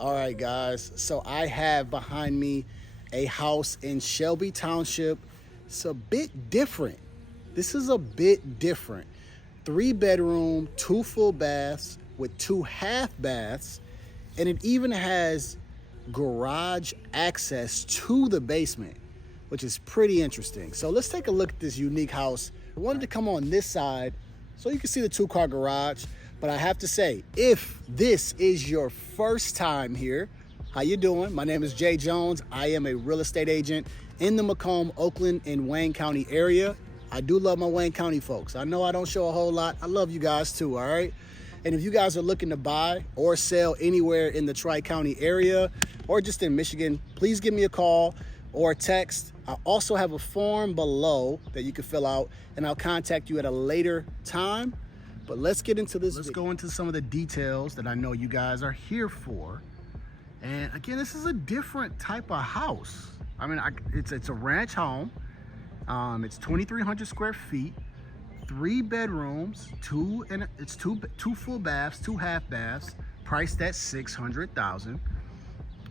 All right, guys. So I have behind me a house in Shelby Township. It's a bit different. This is a bit different. 3 bedroom, 2 full baths with 2 half baths, and it even has garage access to the basement, which is pretty interesting. So let's take a look at this unique house. I wanted to come on this side so you can see the 2 car garage. But I have to say, if this is your first time here, how you doing? My name is Jay Jones. I am a real estate agent in the Macomb, Oakland, and Wayne County area. I do love my Wayne County folks. I know I don't show a whole lot. I love you guys too, all right? And if you guys are looking to buy or sell anywhere in the Tri-County area or just in Michigan, please give me a call or a text. I also have a form below that you can fill out, and I'll contact you at a later time. But let's get into this. Let's go into some of the details that I know you guys are here for. And again, this is a different type of house. I mean, it's a ranch home. It's 2,300 square feet, 3 bedrooms, two full baths, 2 half baths, priced at $600,000.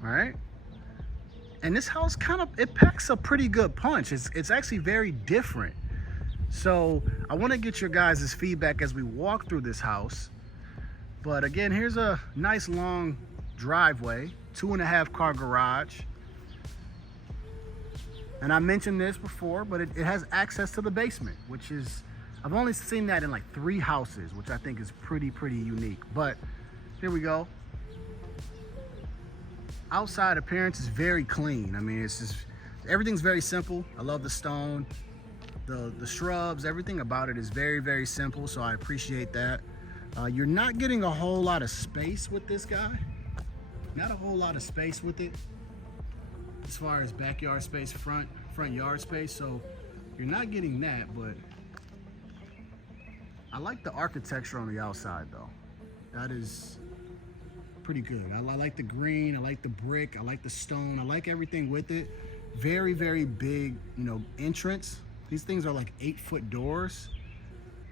All right. And this house it packs a pretty good punch. It's actually very different. So I want to get your guys' feedback as we walk through this house. But again, here's a nice long driveway, 2.5 car garage. And I mentioned this before, but it has access to the basement, which is, I've only seen that in like 3 houses, which I think is pretty unique. But here we go. Outside appearance is very clean. I mean, it's just, everything's very simple. I love the stone. The shrubs, everything about it is very simple, so I appreciate that. You're not getting a whole lot of space with this guy. Not a whole lot of space with it as far as backyard space, front yard space, so you're not getting that. But I like the architecture on the outside though. That is pretty good. I like the green, I like the brick, I like the stone, I like everything with it. Very big, entrance. These things are like 8-foot doors.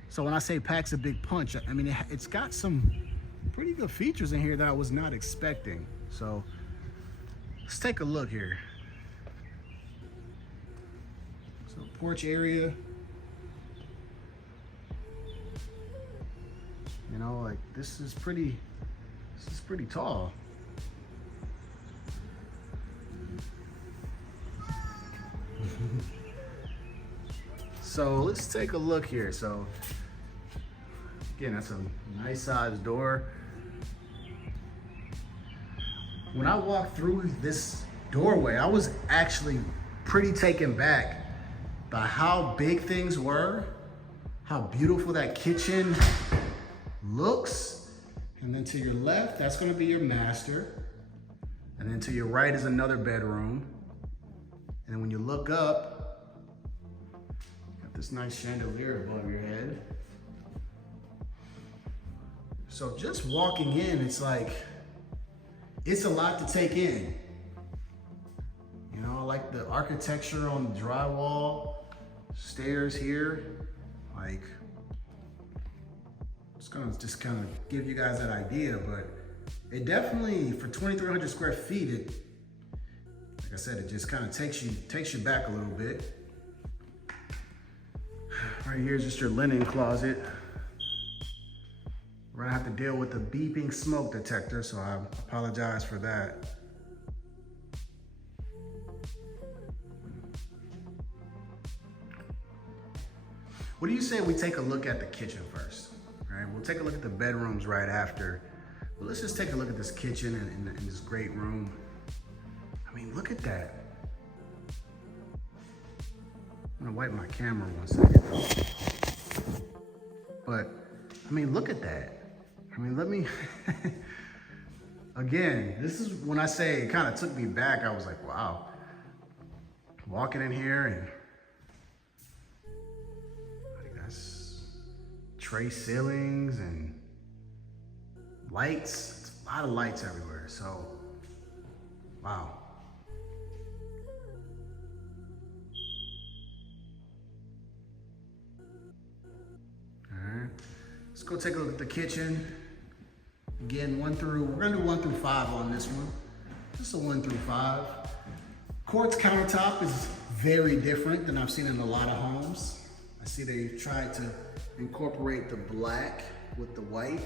So when I say packs a big punch, I mean, it's got some pretty good features in here that I was not expecting. So let's take a look here. So porch area. Like this is pretty tall. So let's take a look here. So again, that's a nice sized door. When I walked through this doorway, I was actually pretty taken back by how big things were, how beautiful that kitchen looks. And then to your left, that's gonna be your master. And then to your right is another bedroom. And then when you look up, this nice chandelier above your head. So just walking in, it's a lot to take in. I like the architecture on the drywall, stairs here. It's gonna just kind of give you guys that idea, but it definitely, for 2,300 square feet, like I said, it just kind of takes you back a little bit. Right here is just your linen closet. We're gonna have to deal with the beeping smoke detector, so I apologize for that. What do you say we take a look at the kitchen first? All right, we'll take a look at the bedrooms right after. But let's just take a look at this kitchen and this great room. I mean, look at that. I'm gonna wipe my camera 1 second. But, I mean, look at that. I mean, let me, again, this is when I say it kind of took me back. I was like, wow. Walking in here and that's tray ceilings and lights. It's a lot of lights everywhere, so, wow. Let's go take a look at the kitchen. Again, we're gonna do 1 through 5 on this one. Just a 1 through 5. Quartz countertop is very different than I've seen in a lot of homes. I see they tried to incorporate the black with the white.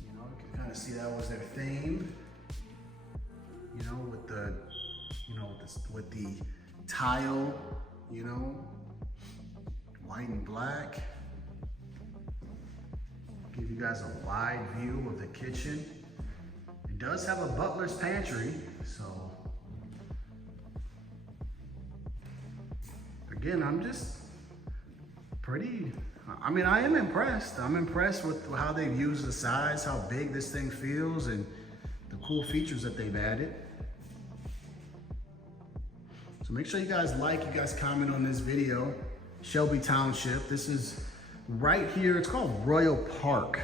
You know, you can kind of see that was their theme. You know, with the, with the tile, you know, white and black. Give you guys a wide view of the kitchen. It does have a butler's pantry, so. Again, I'm just I am impressed. I'm impressed with how they've used the size, how big this thing feels, and the cool features that they've added. So make sure you guys comment on this video. Shelby Township, this is right here, it's called Royal Park.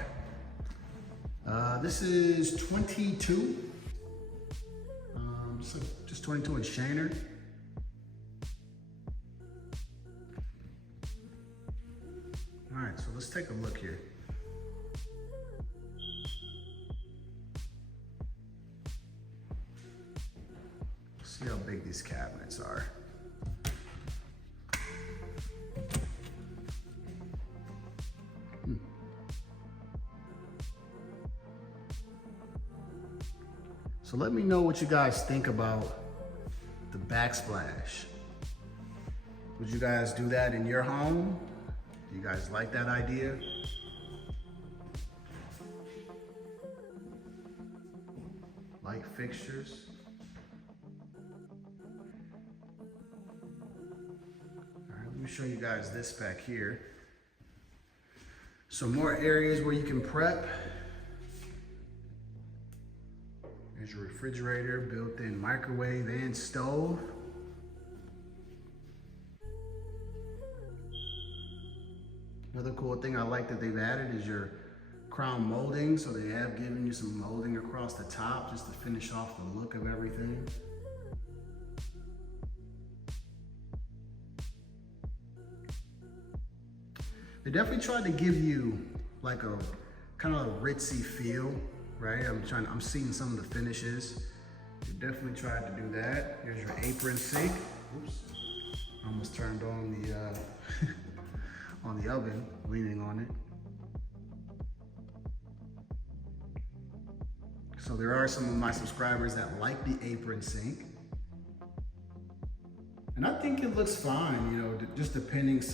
This is 22, so just 22 in Shaner. All right, so let's take a look here. See how big these cabinets are. So let me know what you guys think about the backsplash. Would you guys do that in your home? Do you guys like that idea? Light fixtures. All right, let me show you guys this back here. Some more areas where you can prep. There's your refrigerator, built-in microwave and stove. Another cool thing I like that they've added is your crown molding. So they have given you some molding across the top just to finish off the look of everything. They definitely tried to give you like a kind of a ritzy feel, right? I'm seeing some of the finishes. They definitely tried to do that. Here's your apron sink. Oops, almost turned on the on the oven, leaning on it. So there are some of my subscribers that like the apron sink. And I think it looks fine, you know, just depending, just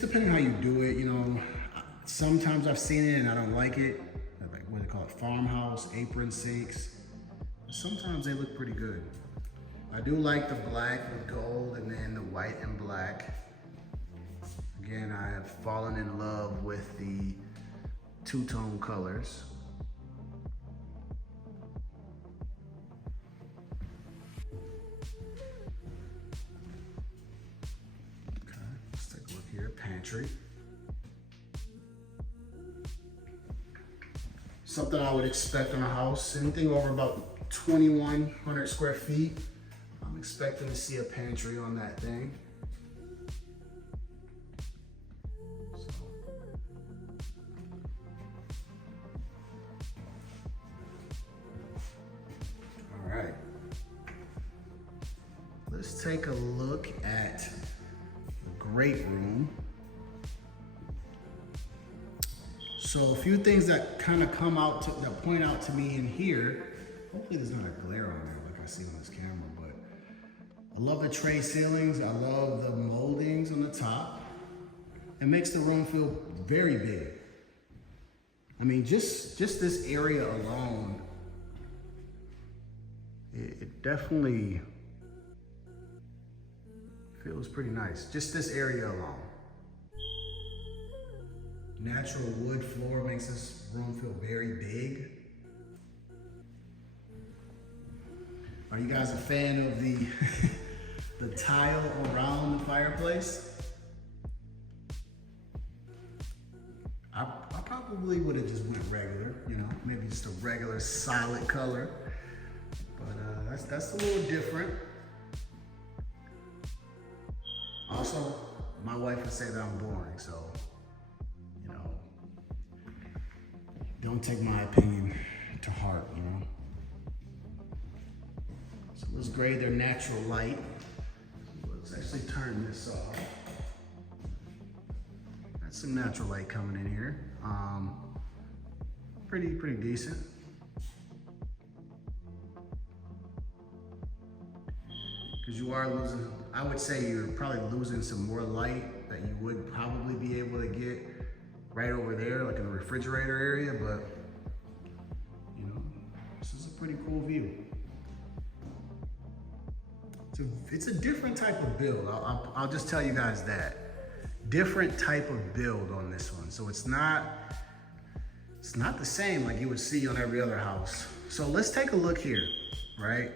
depending how you do it, you know. Sometimes I've seen it and I don't like it. Like, what do they call it? Farmhouse apron sinks. Sometimes they look pretty good. I do like the black with gold and then the white and black. Again, I have fallen in love with the two-tone colors. Okay, let's take a look here. Pantry. Something I would expect on a house. Anything over about 2,100 square feet. I'm expecting to see a pantry on that thing. Let's take a look at the great room. So a few things that kind of that point out to me in here. Hopefully there's not a glare on there like I see on this camera, but I love the tray ceilings. I love the moldings on the top. It makes the room feel very big. I mean, just this area alone, it definitely feels pretty nice. Just this area alone. Natural wood floor makes this room feel very big. Are you guys a fan of the the tile around the fireplace? I probably would have just went regular, you know, maybe just a regular solid color. But that's a little different. Also, my wife would say that I'm boring, so, you know, Don't take my opinion to heart, you know? So let's grade their natural light. Let's actually turn this off. Got some natural light coming in here. Pretty decent. Because you are losing, I would say you're probably losing some more light that you would probably be able to get right over there, like in the refrigerator area, but you know, this is a pretty cool view. It's a different type of build. I'll just tell you guys that. Different type of build on this one. So it's not the same like you would see on every other house. So let's take a look here, right?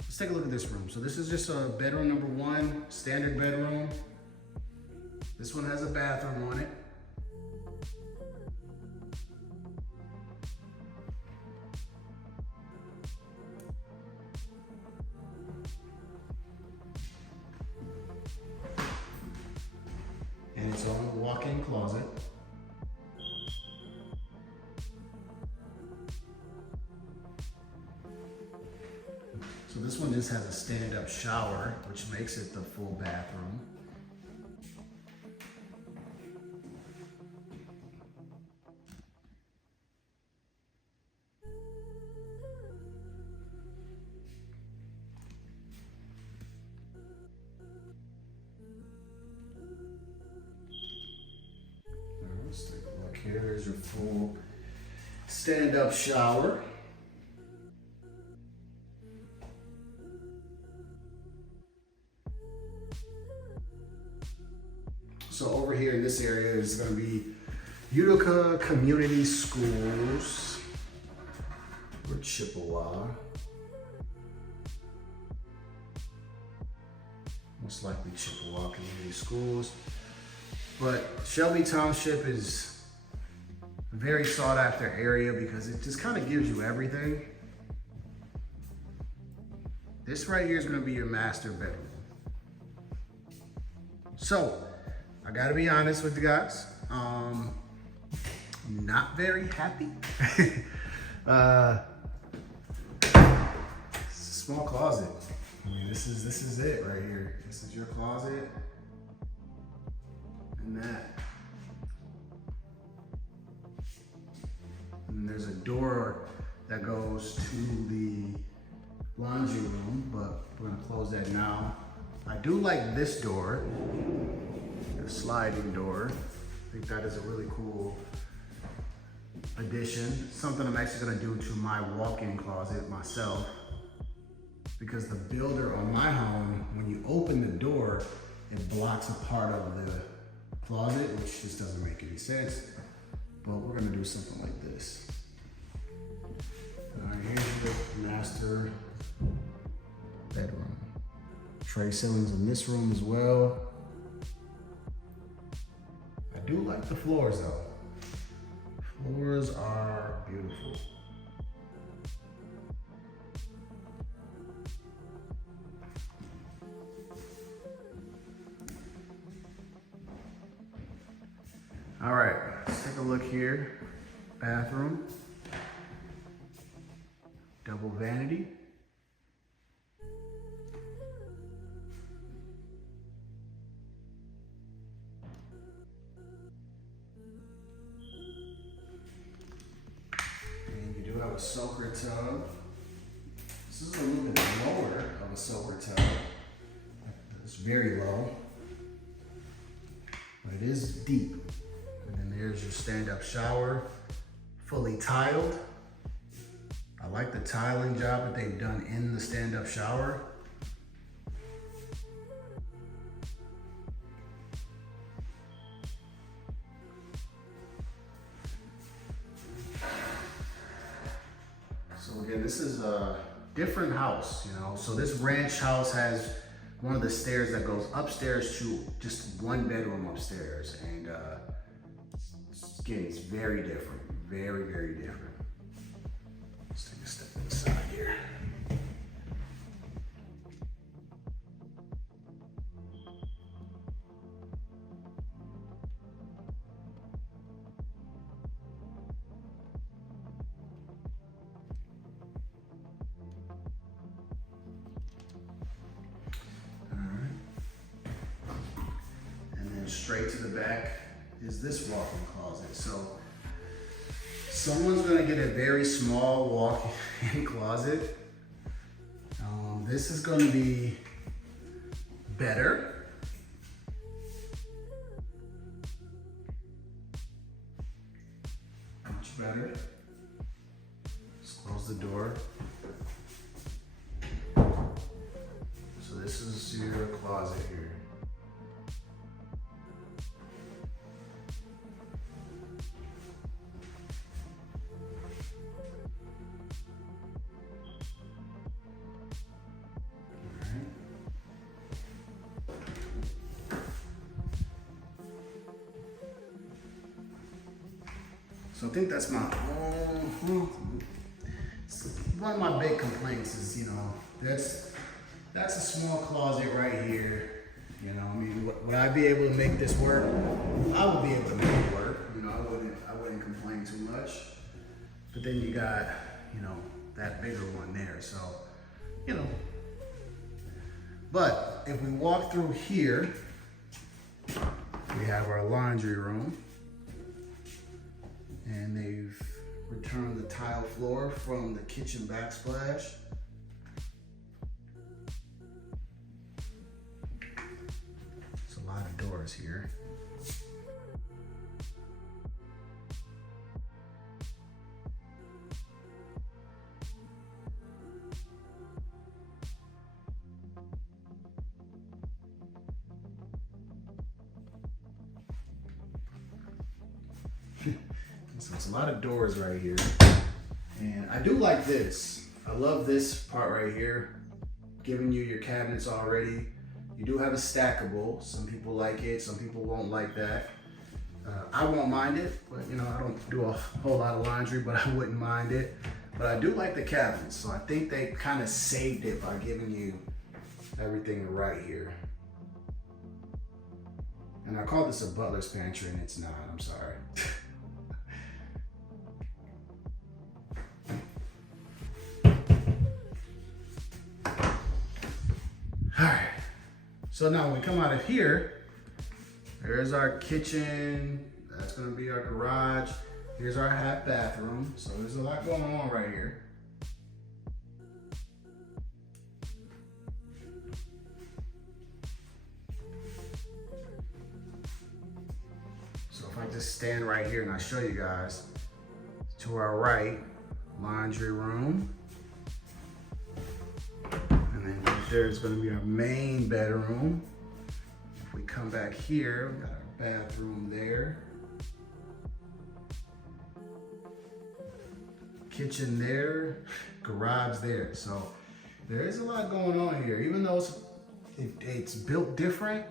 Let's take a look at this room. So this is just a bedroom number 1, standard bedroom. This one has a bathroom on it. And its own walk-in closet. So this one just has a stand-up shower, which makes it the full bathroom. Let's take a look here. There's your full stand-up shower. So over here in this area is going to be Utica Community Schools, or Chippewa. Most likely Chippewa Community Schools. But Shelby Township is a very sought after area because it just kind of gives you everything. This right here is going to be your master bedroom. So, I gotta be honest with you guys. Not very happy. It's a small closet. I mean, this is it right here. This is your closet, and that. And there's a door that goes to the laundry room, but we're gonna close that now. I do like this door. A sliding door. I think that is a really cool addition. Something I'm actually gonna do to my walk-in closet myself, because the builder on my home, when you open the door, it blocks a part of the closet, which just doesn't make any sense. But we're gonna do something like this. All right, here's the master bedroom. Tray ceilings in this room as well. I do like the floors though. Floors are beautiful. All right, let's take a look here. Bathroom. Double vanity. Have a soaker tub. This is a little bit lower of a soaker tub. It's very low, but it is deep. And then there's your stand-up shower, fully tiled. I like the tiling job that they've done in the stand-up shower. So again, this is a different house, you know. So this ranch house has one of the stairs that goes upstairs to just one bedroom upstairs. And again, it's very different, very, very different. Let's take a step inside here. straight to the back is this walk-in closet. So someone's gonna get a very small walk-in closet. This is gonna be better. Much better. Let's close the door. So this is your closet here. So I think that's my one of my big complaints is, you know, that's a small closet right here. You know, I mean, would I be able to make this work? I would be able to make it work. You know, I wouldn't complain too much. But then you got, you know, that bigger one there. So, you know. But if we walk through here, we have our laundry room. And they've returned the tile floor from the kitchen backsplash. There's a lot of doors here. So it's a lot of doors right here. And I do like this. I love this part right here, giving you your cabinets already. You do have a stackable. Some people like it, some people won't like that. I won't mind it, but you know, I don't do a whole lot of laundry, but I wouldn't mind it. But I do like the cabinets, so I think they kind of saved it by giving you everything right here. And I call this a butler's pantry, and it's not, I'm sorry. All right, so now when we come out of here, there's our kitchen. That's gonna be our garage. Here's our half bathroom. So there's a lot going on right here. So if I just stand right here and I show you guys, to our right, laundry room. There's going to be our main bedroom. If we come back here, we got our bathroom there. Kitchen there, garage there. So there is a lot going on here. Even though it's built different,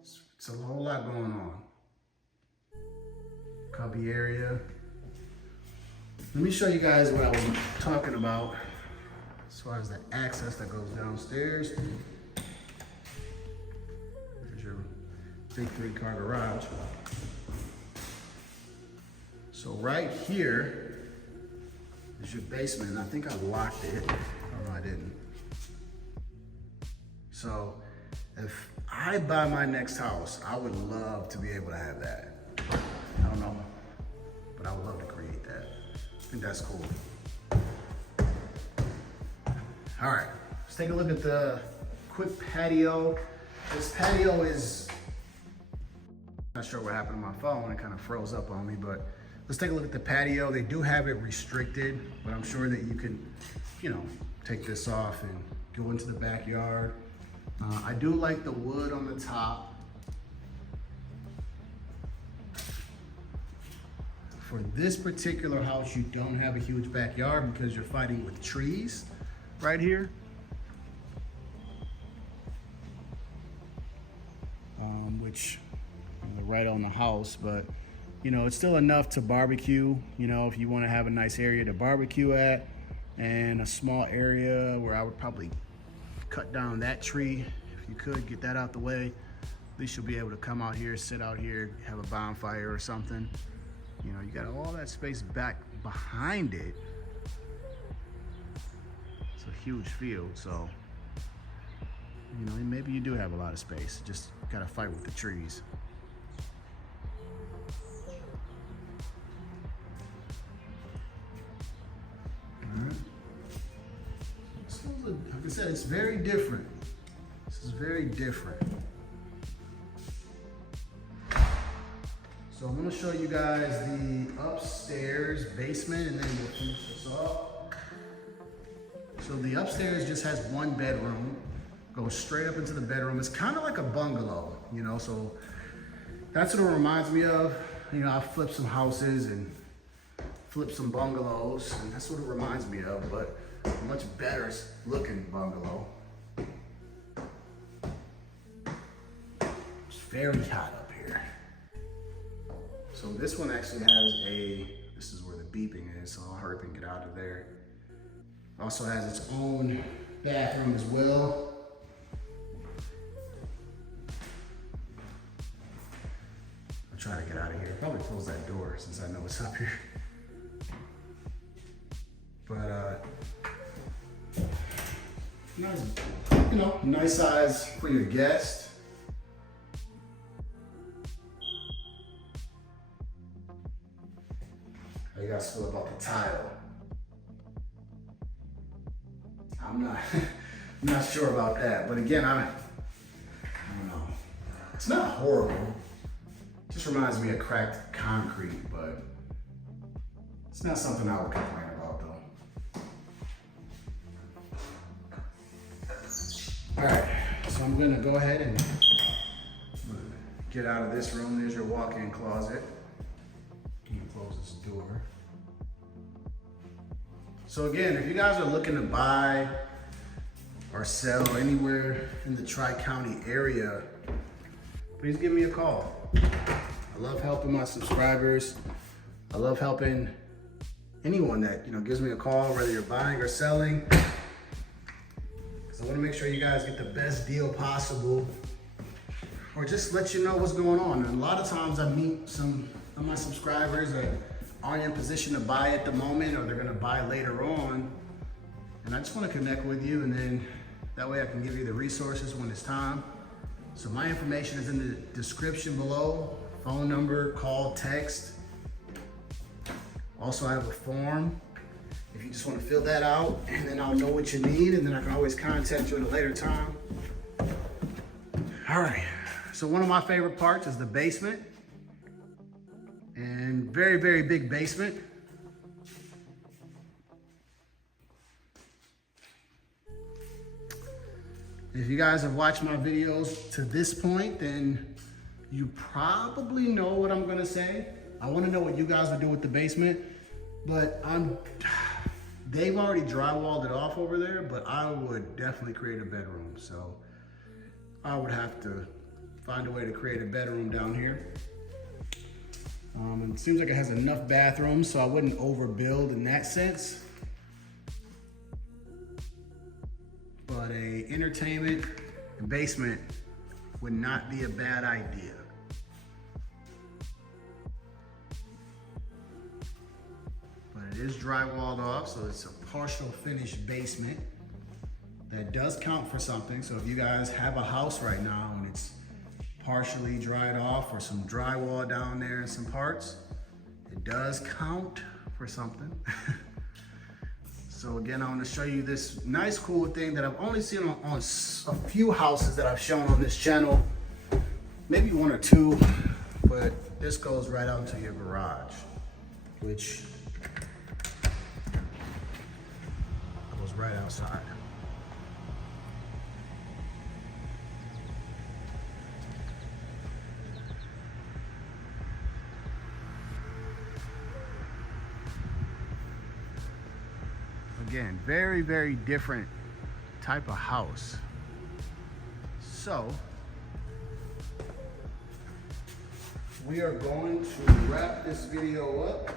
it's a whole lot going on. Cubby area. Let me show you guys what I was talking about as far as the access that goes downstairs. There's your big 3-car garage. So right here is your basement. I think I locked it. Oh, no, I didn't. So if I buy my next house, I would love to be able to have that. I don't know, but I would love to create that. I think that's cool. All right, let's take a look at the quick patio. This patio is, not sure what happened to my phone, it kind of froze up on me, but let's take a look at the patio. They do have it restricted, but I'm sure that you can, you know, take this off and go into the backyard. I do like the wood on the top. For this particular house, you don't have a huge backyard because you're fighting with trees right here. Which they're right on the house, but you know, it's still enough to barbecue, you know, if you want to have a nice area to barbecue at, and a small area where I would probably cut down that tree. If you could get that out the way, at least you'll be able to come out here, sit out here, have a bonfire or something. You know, you got all that space back behind it. It's a huge field, so you know, maybe you do have a lot of space. Just Gotta fight with the trees. Like I said, it's very different. This is very different. So I'm gonna show you guys the upstairs basement and then we'll finish this off. So the upstairs just has one bedroom, goes straight up into the bedroom. It's kind of like a bungalow, you know, so that's what it reminds me of. You know, I flipped some houses and flipped some bungalows, and that's what it reminds me of, but a much better looking bungalow. It's very hot up here. So this one actually has this is where the beeping is, so I'll hurry up and get out of there. Also has its own bathroom as well. I'll try to get out of here. Probably close that door since I know it's up here. But nice, you know, nice size for your guest. How you guys feel about the tile? I'm not sure about that, but again, I don't know. It's not horrible. It just reminds me of cracked concrete, but it's not something I would complain about though. All right, so I'm gonna go ahead and get out of this room. There's your walk-in closet. Can you close this door? So again, if you guys are looking to buy or sell anywhere in the Tri-County area, please give me a call. I love helping my subscribers. I love helping anyone that, you know, gives me a call, whether you're buying or selling. Because I want to make sure you guys get the best deal possible, or just let you know what's going on. And a lot of times I meet some of my subscribers that aren't in position to buy at the moment, or they're gonna buy later on. And I just wanna connect with you, and then that way I can give you the resources when it's time. So my information is in the description below. Phone number, call, text. Also I have a form if you just wanna fill that out, and then I'll know what you need, and then I can always contact you at a later time. All right, so one of my favorite parts is the basement. And very, very big basement. If you guys have watched my videos to this point, then you probably know what I'm gonna say. I wanna know what you guys would do with the basement, but they've already drywalled it off over there, but I would definitely create a bedroom. So I would have to find a way to create a bedroom down here. And it seems like it has enough bathrooms, so I wouldn't overbuild in that sense. But a entertainment basement would not be a bad idea. But it is drywalled off, so it's a partial finished basement. That does count for something. So if you guys have a house right now and it's partially dried off, or some drywall down there in some parts, it does count for something. So again, I want to show you this nice cool thing that I've only seen on a few houses that I've shown on this channel, maybe one or two, but this goes right out into your garage, which goes right outside. Again, very, very different type of house. So, we are going to wrap this video up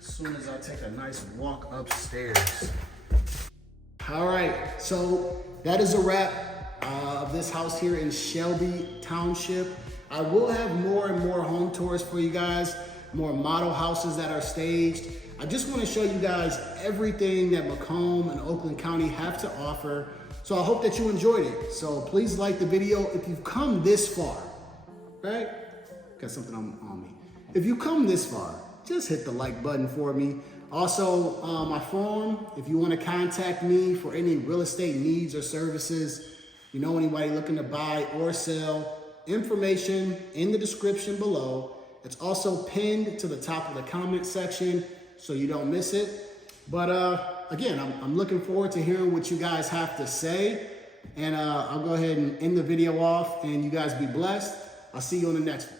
as soon as I take a nice walk upstairs. All right, so that is a wrap of this house here in Shelby Township. I will have more and more home tours for you guys, more model houses that are staged. I just want to show you guys everything that Macomb and Oakland County have to offer. So I hope that you enjoyed it. So please like the video if you've come this far, right? Got something on me. If you come this far, just hit the like button for me. Also, my phone, if you want to contact me for any real estate needs or services, you know anybody looking to buy or sell, information in the description below. It's also pinned to the top of the comment section so you don't miss it. But again, I'm looking forward to hearing what you guys have to say. And I'll go ahead and end the video off, and you guys be blessed. I'll see you on the next one.